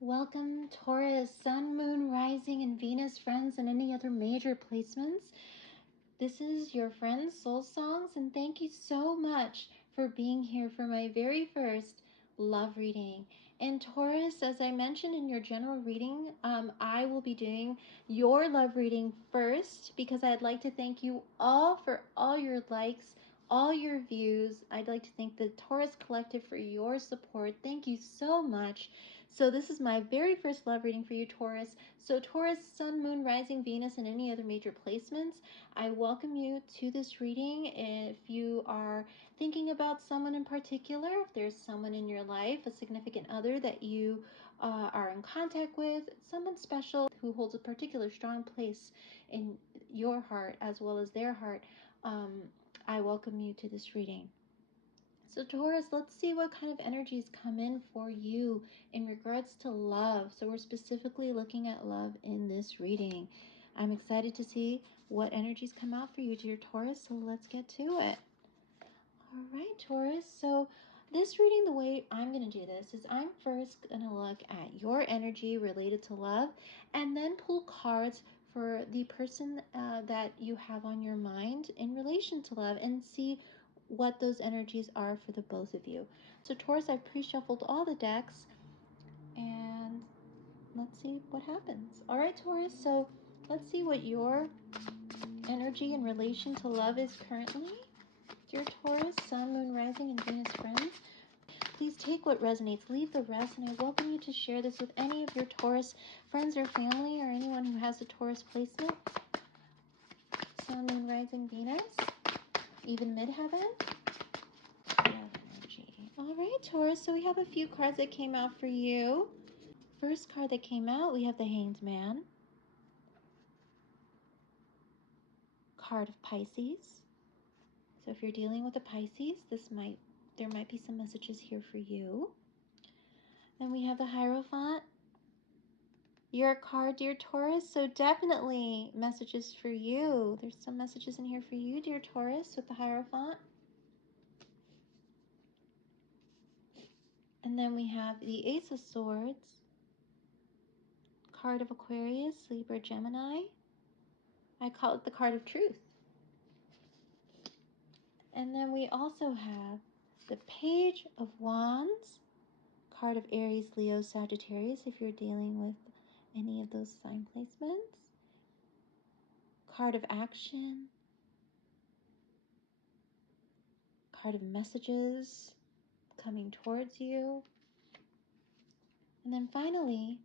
Welcome, Taurus, Sun, Moon, Rising, and Venus friends, and any other major placements. This is your friend Soul Songs, and thank you so much for being here for my very first love reading. And Taurus, as I mentioned in your general reading, I will be doing your love reading first because I'd like to thank you all for all your likes, all your views. I'd like to thank the Taurus Collective for your support. Thank you so much. So this is my very first love reading for you, Taurus. So Taurus, Sun, Moon, Rising, Venus, and any other major placements, I welcome you to this reading. If you are thinking about someone in particular, if there's someone in your life, a significant other that you are in contact with, someone special who holds a particular strong place in your heart as well as their heart, I welcome you to this reading. So Taurus, let's see what kind of energies come in for you in regards to love. So we're specifically looking at love in this reading. I'm excited to see what energies come out for you, dear Taurus, so let's get to it. All right, Taurus, so this reading, the way I'm going to do this is I'm first going to look at your energy related to love and then pull cards for the person that you have on your mind in relation to love and see what those energies are for the both of you. So Taurus, I've pre-shuffled all the decks and let's see what happens. All right, Taurus, so let's see what your energy in relation to love is currently. Dear Taurus, Sun, Moon, Rising, and Venus friends, please take what resonates, leave the rest, and I welcome you to share this with any of your Taurus friends or family or anyone who has a Taurus placement. Sun, Moon, Rising, Venus, even midheaven. Love energy. All right, Taurus, so we have a few cards that came out for you. First card that came out, we have the Hanged Man. Card of Pisces. So if you're dealing with a Pisces, there might be some messages here for you. Then we have the Hierophant. Your card, dear Taurus, so definitely messages for you. There's some messages in here for you, dear Taurus, with the Hierophant. And then we have the Ace of Swords, card of Aquarius, Libra, Gemini. I call it the card of truth. And then we also have the Page of Wands, card of Aries, Leo, Sagittarius, if you're dealing with any of those sign placements. Card of Action, card of Messages coming towards you. And then finally,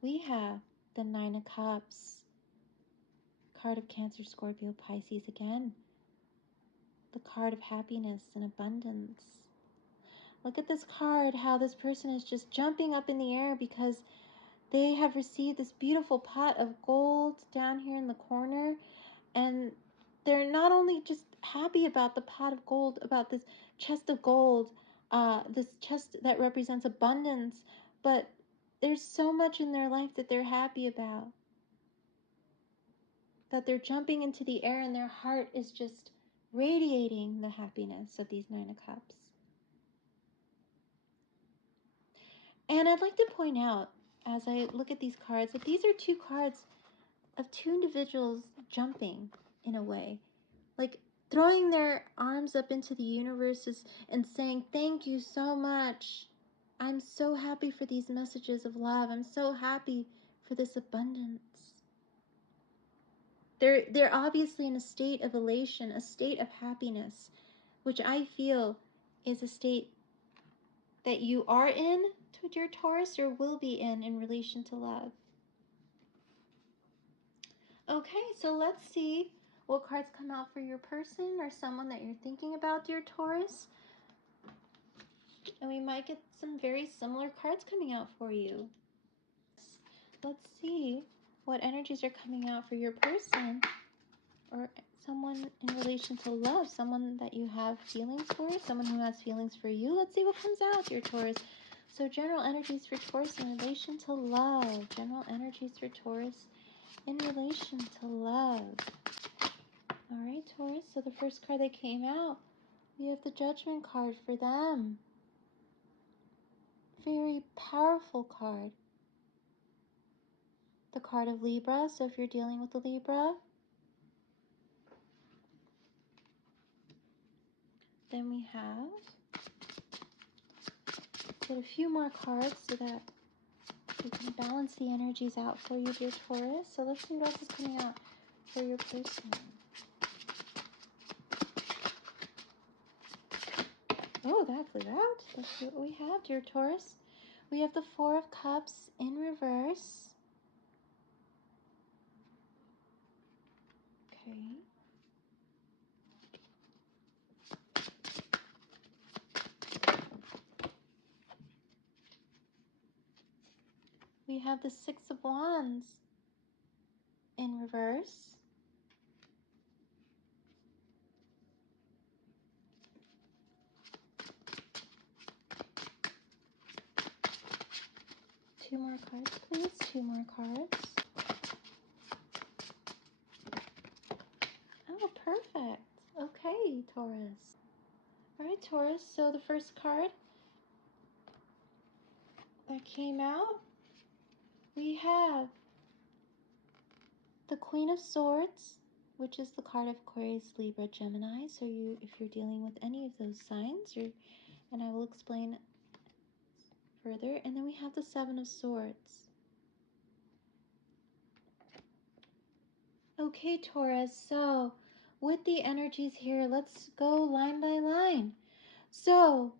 we have the Nine of Cups, card of Cancer, Scorpio, Pisces again. The card of happiness and abundance. Look at this card, how this person is just jumping up in the air because they have received this beautiful pot of gold down here in the corner. And they're not only just happy about the pot of gold, about this chest of gold, this chest that represents abundance, but there's so much in their life that they're happy about, that they're jumping into the air and their heart is just radiating the happiness of these Nine of Cups. And I'd like to point out, as I look at these cards, that these are two cards of two individuals jumping in a way, like throwing their arms up into the universe and saying, thank you so much. I'm so happy for these messages of love. I'm so happy for this abundance. They're obviously in a state of elation, a state of happiness, which I feel is a state that you are in, dear Taurus, or will be in relation to love. Okay, so let's see what cards come out for your person or someone that you're thinking about, dear Taurus. And we might get some very similar cards coming out for you. Let's see what energies are coming out for your person or someone in relation to love, someone that you have feelings for, someone who has feelings for you. Let's see what comes out, dear Taurus. So general energies for Taurus in relation to love. General energies for Taurus in relation to love. All right, Taurus, so the first card that came out, we have the Judgment card for them. very powerful card. The card of Libra, so if you're dealing with the Libra. Then we have, get a few more cards so that we can balance the energies out for you, dear Taurus. So let's see what else is coming out for your person. Oh, that flew out. Let's see what we have, dear Taurus. We have the Four of Cups in reverse. Okay. We have the Six of Wands in reverse. Two more cards, please. Two more cards. Oh, perfect. Okay, Taurus. All right, Taurus. So the first card that came out, we have the Queen of Swords, which is the card of Aquarius, Libra, Gemini. So if you're dealing with any of those signs, and I will explain further. And then we have the Seven of Swords. Okay, Taurus, so with the energies here, let's go line by line. So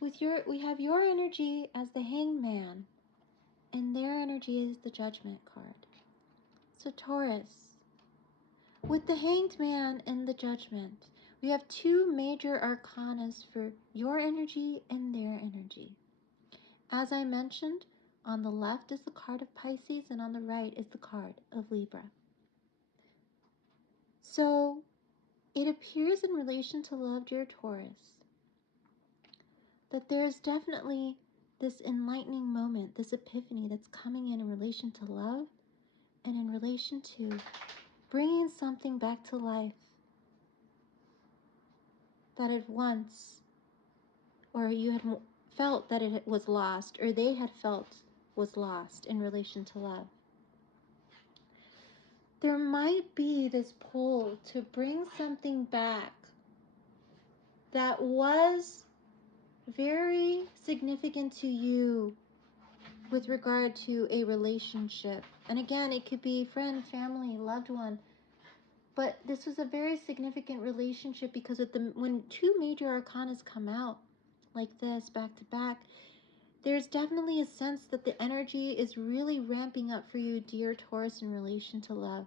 we have your energy as the Hanged Man, and their energy is the Judgment card. So Taurus, with the Hanged Man and the Judgment, we have two major arcanas for your energy and their energy. As I mentioned, on the left is the card of Pisces, and on the right is the card of Libra. So it appears in relation to love, dear Taurus, that there's definitely this enlightening moment, this epiphany that's coming in relation to love and in relation to bringing something back to life that had once, or you had felt that it was lost, or they had felt was lost in relation to love. There might be this pull to bring something back that was very significant to you with regard to a relationship. And again, it could be friend, family, loved one. But this was a very significant relationship because of when two major arcanas come out like this, back to back, there's definitely a sense that the energy is really ramping up for you, dear Taurus, in relation to love.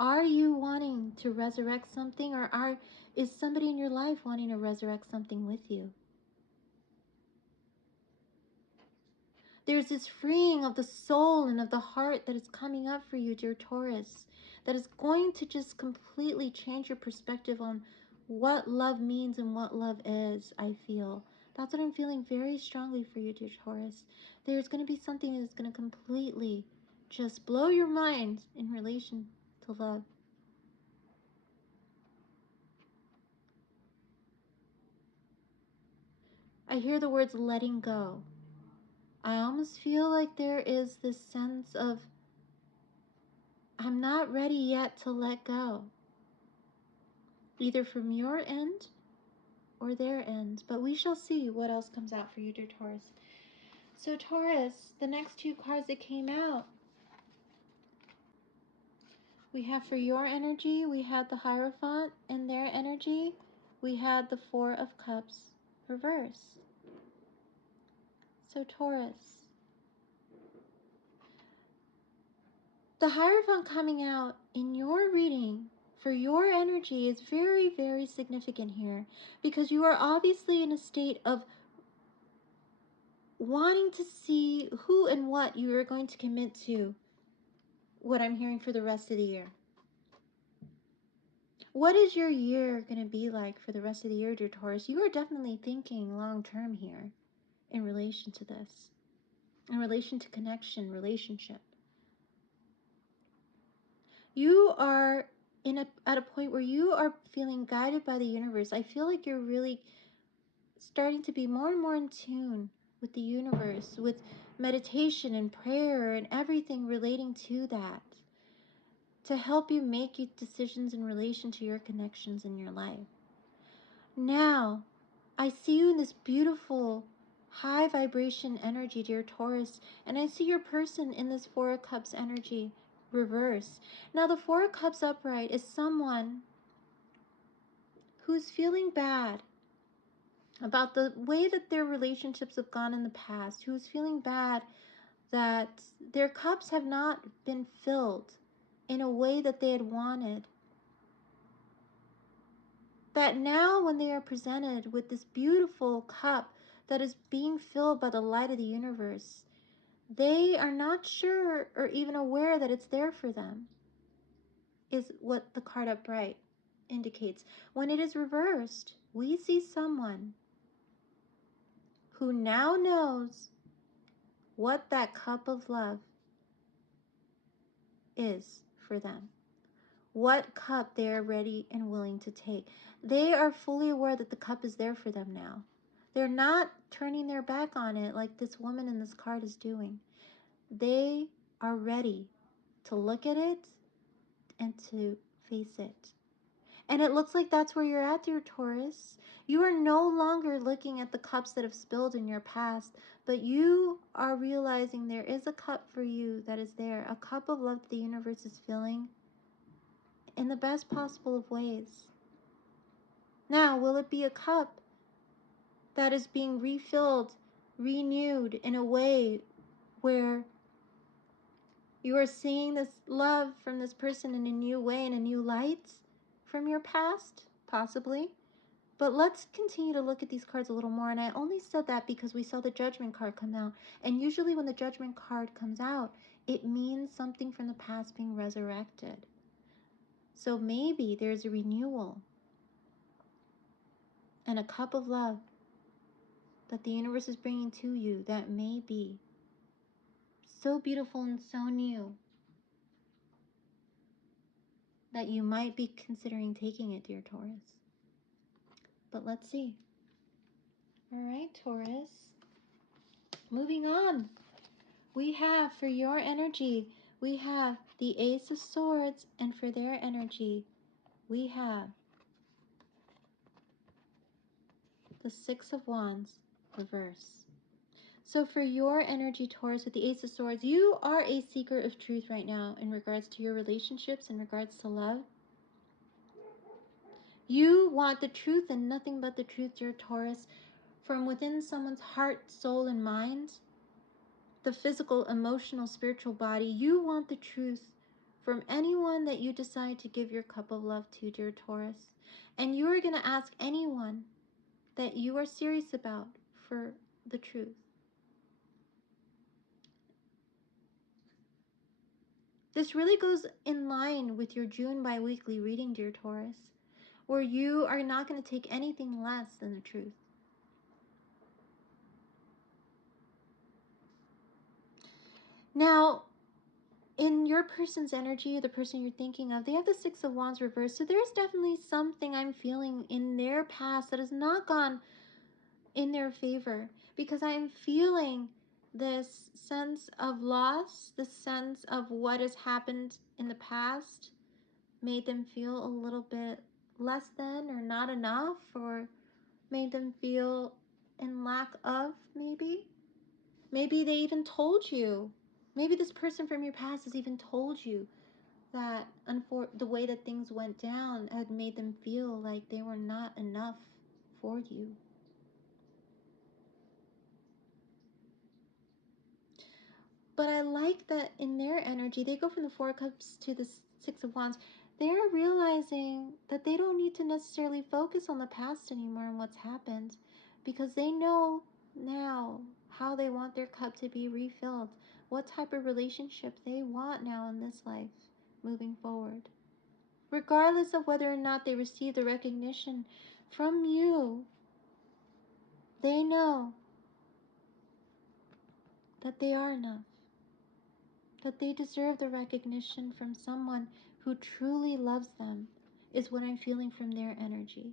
Are you wanting to resurrect something, or is somebody in your life wanting to resurrect something with you? There's this freeing of the soul and of the heart that is coming up for you, dear Taurus, that is going to just completely change your perspective on what love means and what love is, I feel. That's what I'm feeling very strongly for you, dear Taurus. There's going to be something that's going to completely just blow your mind in relation to love. I hear the words letting go. I almost feel like there is this sense of, I'm not ready yet to let go. Either from your end or their end. But we shall see what else comes out for you, dear Taurus. So Taurus, the next two cards that came out, we have for your energy, we had the Hierophant, and their energy, we had the Four of Cups reverse. So Taurus, the Hierophant coming out in your reading for your energy is very, very significant here, because you are obviously in a state of wanting to see who and what you are going to commit to, what I'm hearing for the rest of the year. What is your year going to be like for the rest of the year, dear Taurus? You are definitely thinking long term here in relation to this, in relation to connection, relationship. You are at a point where you are feeling guided by the universe. I feel like you're really starting to be more and more in tune with the universe, with meditation and prayer and everything relating to that, to help you make decisions in relation to your connections in your life. Now, I see you in this beautiful high vibration energy, dear Taurus, and I see your person in this Four of Cups energy reverse. Now, the Four of Cups upright is someone who's feeling bad about the way that their relationships have gone in the past, who's feeling bad that their cups have not been filled in a way that they had wanted. That now when they are presented with this beautiful cup that is being filled by the light of the universe, they are not sure or even aware that it's there for them, is what the card upright indicates. When it is reversed, we see someone who now knows what that cup of love is for them, what cup they are ready and willing to take. They are fully aware that the cup is there for them now. They're not turning their back on it like this woman in this card is doing. They are ready to look at it and to face it. And it looks like that's where you're at, dear Taurus. You are no longer looking at the cups that have spilled in your past, but you are realizing there is a cup for you that is there, a cup of love that the universe is filling in the best possible of ways. Now, will it be a cup that is being refilled, renewed in a way where you are seeing this love from this person in a new way, in a new light from your past? Possibly. But let's continue to look at these cards a little more. And I only said that because we saw the Judgment card come out. And usually when the Judgment card comes out, it means something from the past being resurrected. So maybe there's a renewal and a cup of love that the universe is bringing to you that may be so beautiful and so new that you might be considering taking it, dear Taurus. But let's see. All right, Taurus. Moving on. We have, for your energy, we have the Ace of Swords, and for their energy, we have the Six of Wands reverse. So for your energy, Taurus, with the Ace of Swords, you are a seeker of truth right now in regards to your relationships, in regards to love. You want the truth and nothing but the truth, dear Taurus, from within someone's heart, soul, and mind, the physical, emotional, spiritual body. You want the truth from anyone that you decide to give your cup of love to, dear Taurus. And you are going to ask anyone that you are serious about for the truth. This really goes in line with your June bi-weekly reading, dear Taurus, where you are not going to take anything less than the truth. Now, in your person's energy, the person you're thinking of, they have the Six of Wands reversed. So there's definitely something I'm feeling in their past that has not gone in their favor, because I'm feeling this sense of loss, this sense of what has happened in the past made them feel a little bit less than or not enough, or made them feel in lack of, maybe. Maybe they even told you. Maybe this person from your past has even told you that the way that things went down had made them feel like they were not enough for you. But I like that in their energy, they go from the Four of Cups to the Six of Wands. They're realizing that they don't need to necessarily focus on the past anymore and what's happened, because they know now how they want their cup to be refilled, what type of relationship they want now in this life moving forward. Regardless of whether or not they receive the recognition from you, they know that they are enough, that they deserve the recognition from someone who truly loves them, is what I'm feeling from their energy.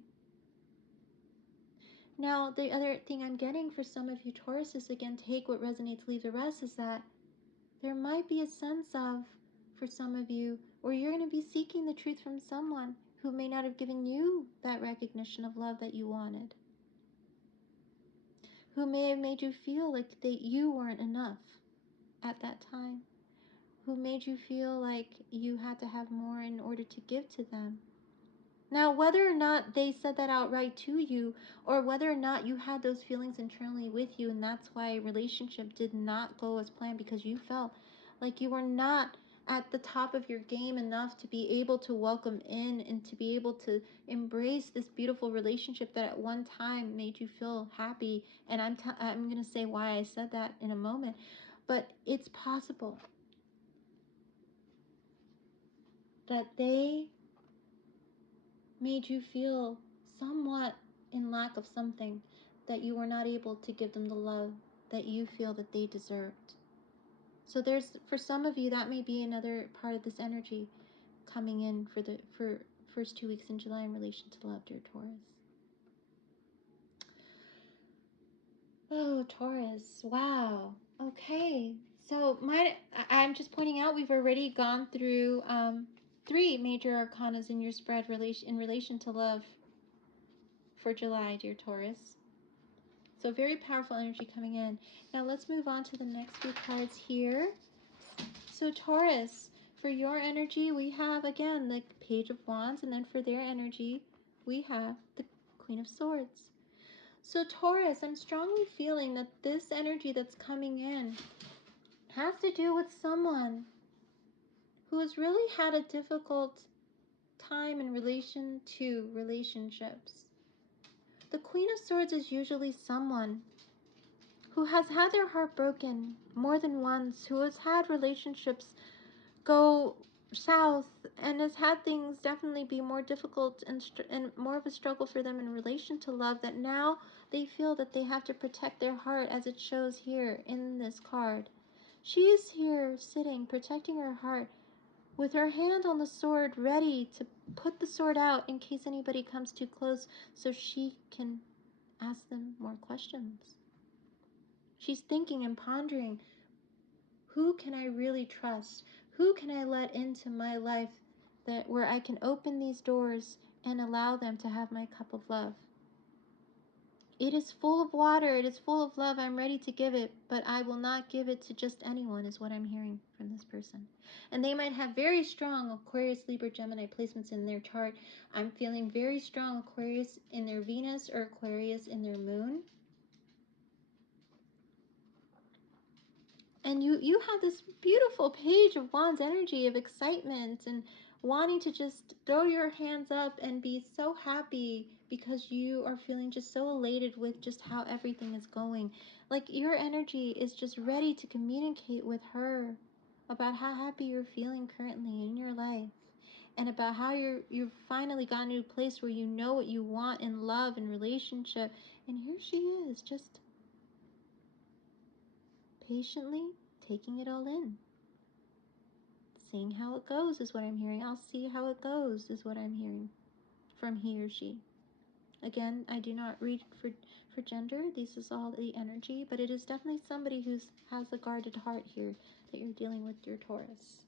Now, the other thing I'm getting for some of you Taurus is, again, take what resonates, leave the rest, is that there might be a sense of, for some of you, where you're going to be seeking the truth from someone who may not have given you that recognition of love that you wanted, who may have made you feel like that you weren't enough at that time, who made you feel like you had to have more in order to give to them. Now, whether or not they said that outright to you, or whether or not you had those feelings internally with you, and that's why a relationship did not go as planned, because you felt like you were not at the top of your game enough to be able to welcome in and to be able to embrace this beautiful relationship that at one time made you feel happy. And I'm going to say why I said that in a moment, but it's possible that they made you feel somewhat in lack of something, that you were not able to give them the love that you feel that they deserved. So for some of you, that may be another part of this energy coming in for first 2 weeks in July in relation to love, dear Taurus. Oh, Taurus, wow. Okay, so I'm just pointing out, we've already gone through 3 major arcanas in your spread in relation to love for July, dear Taurus. So very powerful energy coming in. Now let's move on to the next few cards here. So Taurus, for your energy, we have, again, the Page of Wands, and then for their energy, we have the Queen of Swords. So Taurus, I'm strongly feeling that this energy that's coming in has to do with someone who has really had a difficult time in relation to relationships. The Queen of Swords is usually someone who has had their heart broken more than once, who has had relationships go south, and has had things definitely be more difficult and more of a struggle for them in relation to love, that now they feel that they have to protect their heart, as it shows here in this card. She is here sitting, protecting her heart, with her hand on the sword, ready to put the sword out in case anybody comes too close, so she can ask them more questions. She's thinking and pondering, who can I really trust? Who can I let into my life where I can open these doors and allow them to have my cup of love? It is full of water. It is full of love. I'm ready to give it, but I will not give it to just anyone, is what I'm hearing from this person. And they might have very strong Aquarius, Libra, Gemini placements in their chart. I'm feeling very strong Aquarius in their Venus or Aquarius in their moon. And you have this beautiful Page of Wands energy of excitement and wanting to just throw your hands up and be so happy because you are feeling just so elated with just how everything is going. Like, your energy is just ready to communicate with her about how happy you're feeling currently in your life, and about how you've finally gotten to a place where you know what you want in love and relationship. And here she is, just patiently taking it all in. Seeing how it goes is what I'm hearing. I'll see how it goes is what I'm hearing from he or she. Again, I do not read for gender. This is all the energy, but it is definitely somebody who has a guarded heart here that you're dealing with, your Taurus.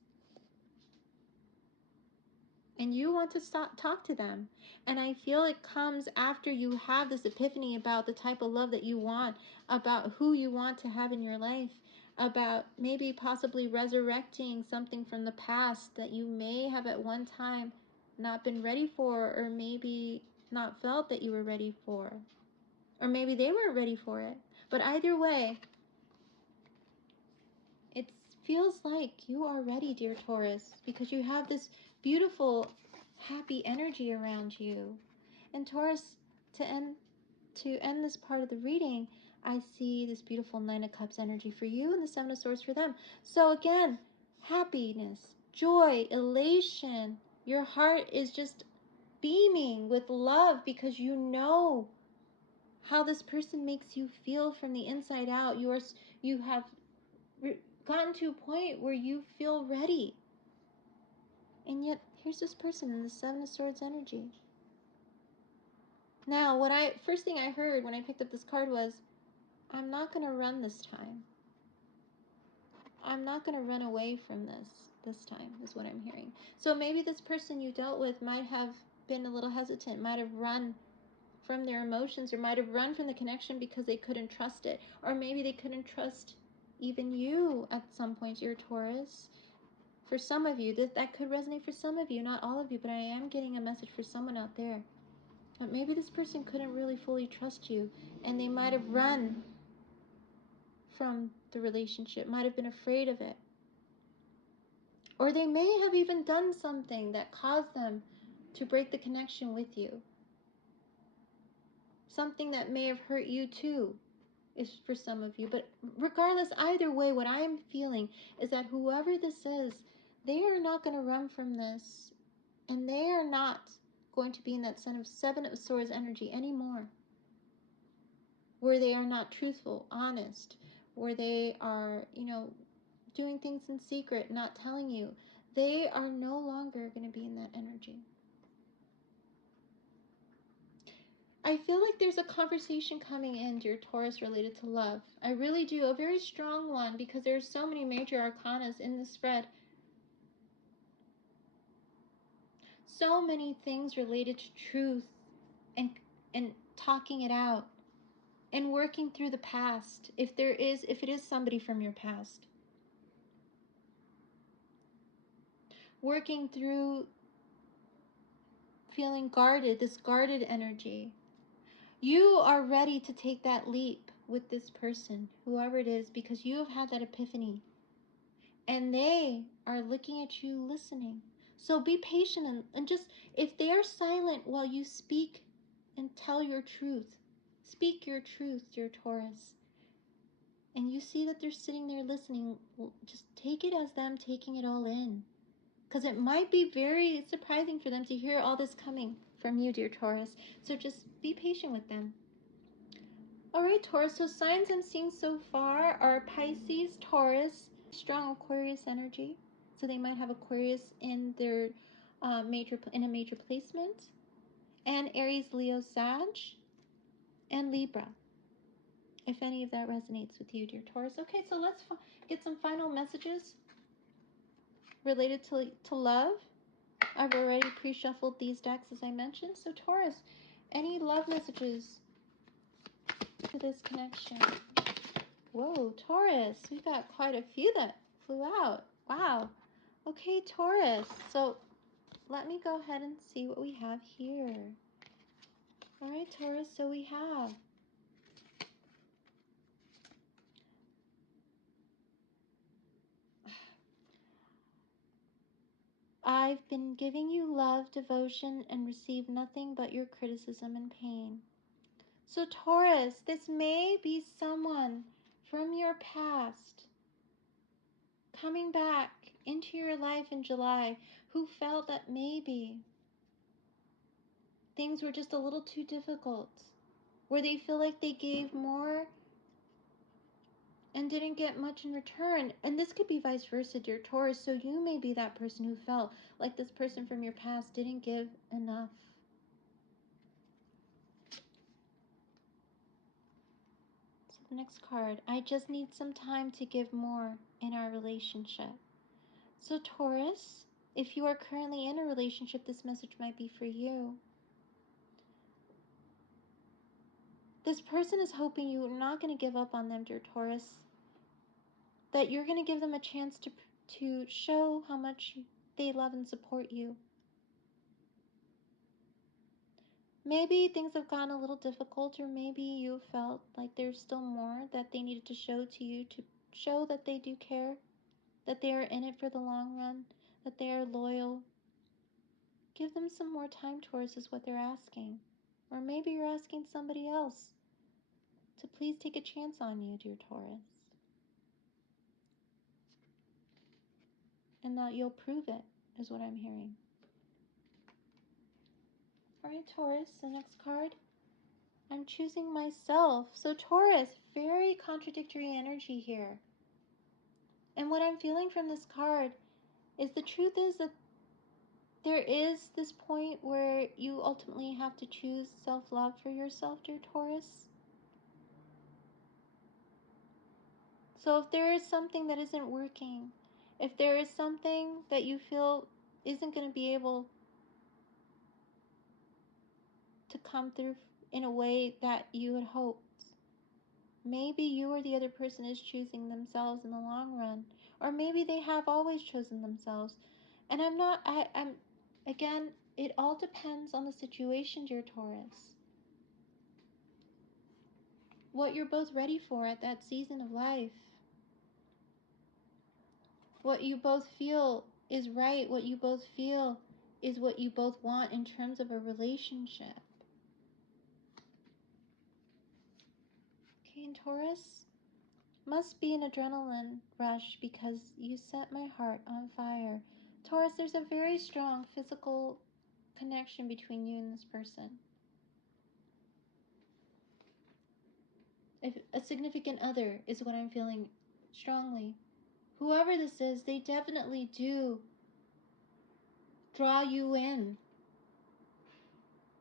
And you want to talk to them. And I feel it comes after you have this epiphany about the type of love that you want, about who you want to have in your life, about maybe possibly resurrecting something from the past that you may have at one time not been ready for, or maybe not felt that you were ready for, or maybe they weren't ready for it. But either way, it feels like you are ready, dear Taurus, because you have this beautiful, happy energy around you. And Taurus, to end this part of the reading, I see this beautiful Nine of Cups energy for you and the Seven of Swords for them. So again, happiness, joy, elation. Your heart is just beaming with love because you know how this person makes you feel from the inside out. You have gotten to a point where you feel ready. And yet, here's this person in the Seven of Swords energy. Now, first thing I heard when I picked up this card was, I'm not going to run this time. I'm not going to run away from this time, is what I'm hearing. So maybe this person you dealt with might have been a little hesitant, might have run from their emotions, or might have run from the connection because they couldn't trust it. Or maybe they couldn't trust even you at some point, your Taurus. For some of you, that could resonate for some of you, not all of you, but I am getting a message for someone out there. But maybe this person couldn't really fully trust you, and they might have run from the relationship, might have been afraid of it. Or they may have even done something that caused them to break the connection with you. Something that may have hurt you too, is for some of you. But regardless, either way, what I am feeling is that whoever this is, they are not going to run from this. And they are not going to be in that Seven of Swords energy anymore. Where they are not truthful, honest, where they are, doing things in secret, not telling you. They are no longer going to be in that energy. I feel like there's a conversation coming in, dear Taurus, related to love. I really do. A very strong one, because there's so many major arcanas in this spread. So many things related to truth and talking it out and working through the past. If it is somebody from your past. Working through feeling guarded, this guarded energy. You are ready to take that leap with this person, whoever it is, because you have had that epiphany. And they are looking at you, listening. So be patient and just, if they are silent while you speak and tell your truth, speak your truth, dear Taurus, and you see that they're sitting there listening, just take it as them taking it all in. Because it might be very surprising for them to hear all this coming from you, dear Taurus. So just be patient with them. Alright, Taurus, so signs I'm seeing so far are Pisces, Taurus, strong Aquarius energy. So they might have Aquarius in their a major placement. And Aries, Leo, Sag, and Libra. If any of that resonates with you, dear Taurus. Okay, so let's get some final messages related to love. I've already pre-shuffled these decks, as I mentioned. So Taurus, any love messages to this connection? Whoa, Taurus, we got quite a few that flew out. Wow. Okay, Taurus. So let me go ahead and see what we have here. All right, Taurus, so we have I've been giving you love, devotion, and received nothing but your criticism and pain. So Taurus, this may be someone from your past coming back into your life in July who felt that maybe things were just a little too difficult, where they feel like they gave more and didn't get much in return. And this could be vice versa, dear Taurus. So you may be that person who felt like this person from your past didn't give enough. So the next card, I just need some time to give more in our relationship. So Taurus, if you are currently in a relationship, this message might be for you. This person is hoping you're not going to give up on them, dear Taurus. That you're going to give them a chance to show how much they love and support you. Maybe things have gotten a little difficult, or maybe you felt like there's still more that they needed to show to you to show that they do care, that they are in it for the long run, that they are loyal. Give them some more time, Taurus, is what they're asking. Or maybe you're asking somebody else to please take a chance on you, dear Taurus. And that you'll prove it, is what I'm hearing. Alright, Taurus, the next card. I'm choosing myself. So Taurus, very contradictory energy here. And what I'm feeling from this card is the truth is that there is this point where you ultimately have to choose self-love for yourself, dear Taurus. So if there is something that isn't working, if there is something that you feel isn't going to be able to come through in a way that you had hoped, maybe you or the other person is choosing themselves in the long run, or maybe they have always chosen themselves. And I'm again, it all depends on the situation, dear Taurus. What you're both ready for at that season of life. What you both feel is right, what you both feel is what you both want in terms of a relationship. Okay, and Taurus, must be an adrenaline rush because you set my heart on fire. Taurus, there's a very strong physical connection between you and this person. If a significant other is what I'm feeling strongly. Whoever this is, they definitely do draw you in.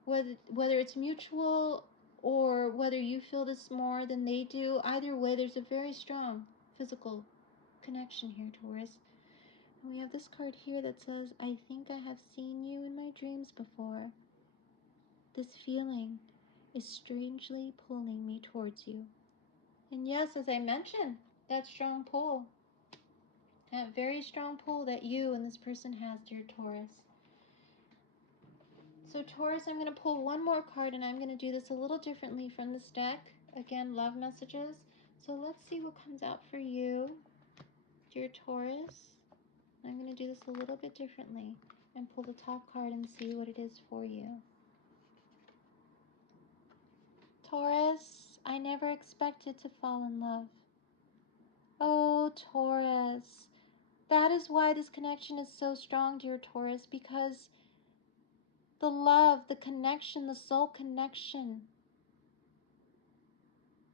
Whether it's mutual or whether you feel this more than they do, either way, there's a very strong physical connection here, Taurus. And we have this card here that says, I think I have seen you in my dreams before. This feeling is strangely pulling me towards you. And yes, as I mentioned, that strong pull, that very strong pull that you and this person has, dear Taurus. So Taurus, I'm going to pull one more card, and I'm going to do this a little differently from this deck. Again, love messages. So let's see what comes out for you, dear Taurus. I'm going to do this a little bit differently and pull the top card and see what it is for you. Taurus, I never expected to fall in love. Oh, Taurus, that is why this connection is so strong, dear Taurus, because the love, the connection, the soul connection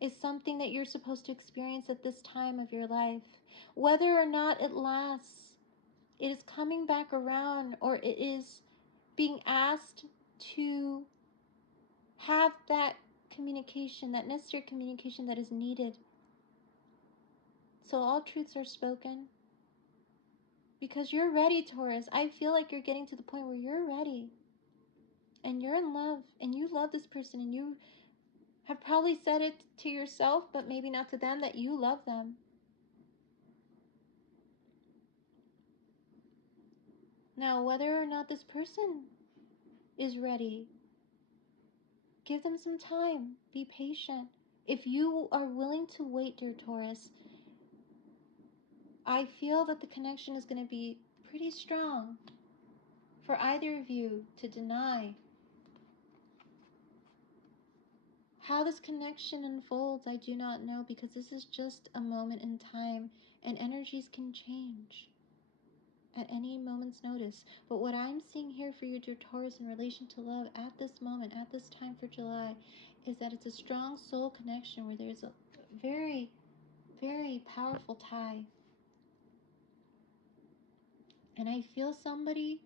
is something that you're supposed to experience at this time of your life. Whether or not it lasts, it is coming back around, or it is being asked to have that communication, that necessary communication that is needed. So all truths are spoken. Because you're ready, Taurus. I feel like you're getting to the point where you're ready. And you're in love. And you love this person. And you have probably said it to yourself, but maybe not to them, that you love them. Now, whether or not this person is ready, give them some time. Be patient. If you are willing to wait, dear Taurus, I feel that the connection is going to be pretty strong for either of you to deny. How this connection unfolds, I do not know, because this is just a moment in time, and energies can change at any moment's notice. But what I'm seeing here for you, dear Taurus, in relation to love at this moment, at this time for July, is that it's a strong soul connection where there's a very, very powerful tie. And I feel something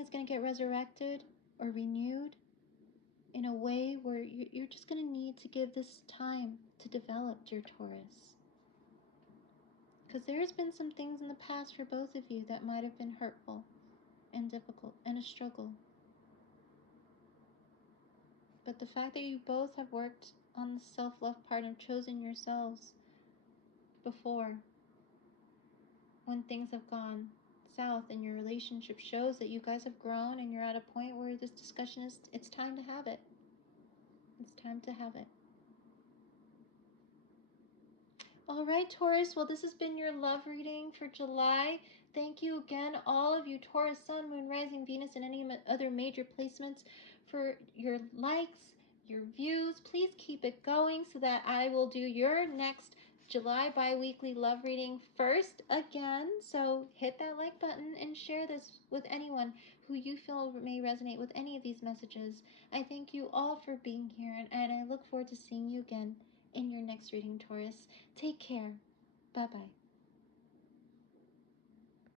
is going to get resurrected or renewed in a way where you're just going to need to give this time to develop, dear Taurus. Because there's been some things in the past for both of you that might have been hurtful and difficult and a struggle. But the fact that you both have worked on the self-love part and chosen yourselves before, when things have gone south in your relationship, shows that you guys have grown and you're at a point where this discussion is, it's time to have it. It's time to have it. All right, Taurus. Well, this has been your love reading for July. Thank you again, all of you, Taurus, Sun, Moon, Rising, Venus, and any other major placements, for your likes, your views. Please keep it going so that I will do your next July bi-weekly love reading first again. So hit that like button and share this with anyone who you feel may resonate with any of these messages. I thank you all for being here, and I look forward to seeing you again in your next reading, Taurus. Take care. Bye-bye.